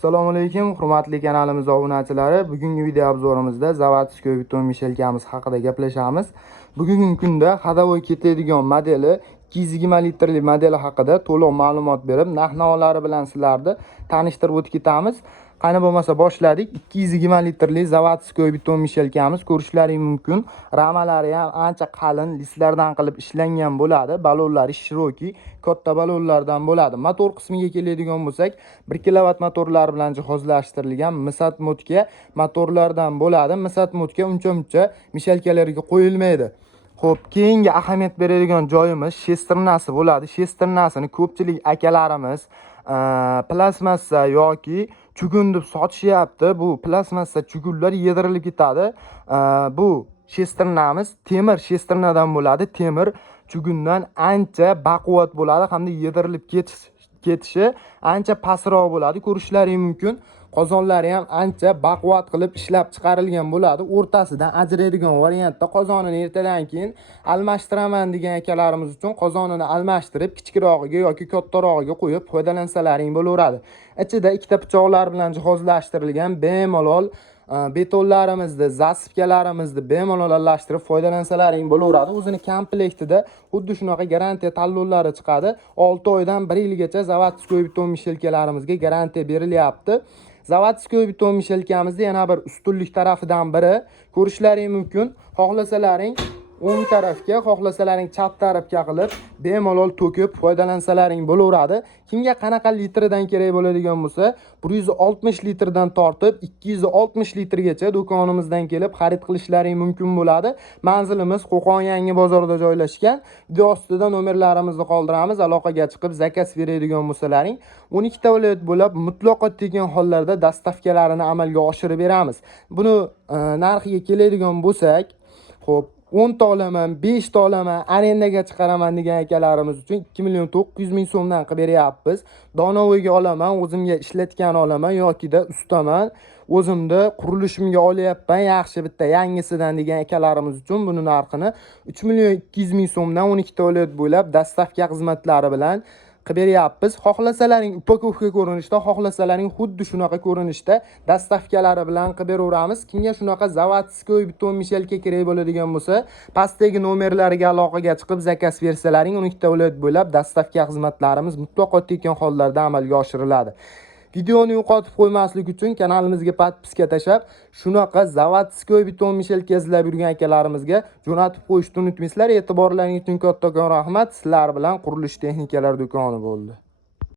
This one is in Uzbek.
Assalomu alaykum, hurmatli kanalimiz obunachilari. Bugungi video obzorimizda Zavodskoy beton mishelkamiz haqida gaplashamiz. Bugungi kunda hadavoy ketadigan modeli 220 litrli modeli haqida to'liq ma'lumot berib, narx-navolari bilan sizlarni tanishtirib o'tib ketamiz. Qani bo'lmasa boshladik. 220 litrli Zavodskoy beton mishelkamiz ko'rishlaring mumkin. Ramalari ham ancha qalin listlardan qilib ishlangan bo'ladi. Balonlari shiroki, katta balonlardan bo'ladi. Motor qismiga keladigan bo'lsak, 1 kW motorlar bilan jihozlashtirilgan Misat motka motorlardan bo'ladi. Misat motka uncha-muncha mishelkalarga qo'yilmaydi. Xo'p, keyingi ahamiyat beradigan joyimiz shesternasi bo'ladi. Shesternasini ko'pchilik akalarimiz plasmassa yoki chugun deb sotishyapti. Bu plasmassa chugunlar yedirilib ketadi. Bu shesternamiz temir shesternadan bo'ladi. Temir chugundan ancha baquvvat bo'ladi hamda yedirilib ketishi ancha pastroq bo'ladi. Ko'rishlaring mumkin. Qozonlari ham ancha baquvvat qilib ishlab chiqarilgan bo'ladi. O'rtasidan ajraydigan variantda qozonini ertadan keyin almashtiraman degan akalarimiz uchun qozonini almashtirib kichikroqiga yoki kattarog'iga qo'yib foydalansalaring bo'laveradi. Ichida ikkita pichoqlar bilan jihozlashtirilgan bemalol betonlarimizni, zasipkalarimizni bemalol aralashtirib foydalansalaring bo'laveradi. O'zini komplektida xuddi shunaqa garantiya talonlari chiqadi. 6 oydan 1 yilgacha Zavodskoy beton mishelkalarimizga garantiya berilyapti. Zavodskoy beton mishelkamizda yana bir ustunlik tarafidan biri ko'rishlaring mumkin. Xohlasalaring o'ng tarafga, xohlasalaring chap tarafga qilib bemalol to'kib foydalansalaring bo'laveradi. Kimga qanaqa litrdan kerak bo'ladigan bo'lsa, 160 litrdan tortib 260 litrgacha do'konimizdan kelib xarid qilishlaring mumkin bo'ladi. Manzilimiz Qo'qon Yangi bozorida joylashgan. Video ostida nomerlarimizni qoldiramiz. Aloqaga chiqib zakaz beradigan bo'lsalaring 12 ta viloyat bo'lib mutlaqo tekin hollarda dastavkalarini amalga oshirib beramiz. Buni narxiga keladigan bo'lsak, xo'p, 10 ta olaman, 5 ta olaman, arendaga chiqaraman degan akalarimiz uchun 2.900.000 so'mdan qilib beryapmiz. Donovoyga olaman, o'zimga ishlatgan olaman yoki-da ustaman, o'zimda qurilishimga olyapman, yaxshi bitta yangisidan degan akalarimiz uchun buni narxini 3.200.000 so'mdan 12 ta viloyat bo'ylab dastavka xizmatlari bilan qilib beryapmiz. Xohlasalaring upakovka ko'rinishda, xohlasalaring xuddi shunaqa ko'rinishda dastavkalari bilan qilib beraveramiz. Kimga shunaqa Zavodskoy beton mishelka kerak bo'ladigan bo'lsa, pastdagi nomerlariga aloqaga chiqib zakaz bersalaring 12 ta viloyat bo'ylab dastavka xizmatlarimiz mutlaqo tekin hollarda amalga oshiriladi. Videoni yo'qotib qo'ymaslik uchun kanalimizga podpiska tashab, shunaqa Zavodskoy beton mishelka izlab yurgan akalarimizga jo'natib qo'yishni unutmaysizlar. E'tiborlaringiz uchun kattakon rahmat. Sizlar bilan qurilish texnikalar do'koni bo'ldi.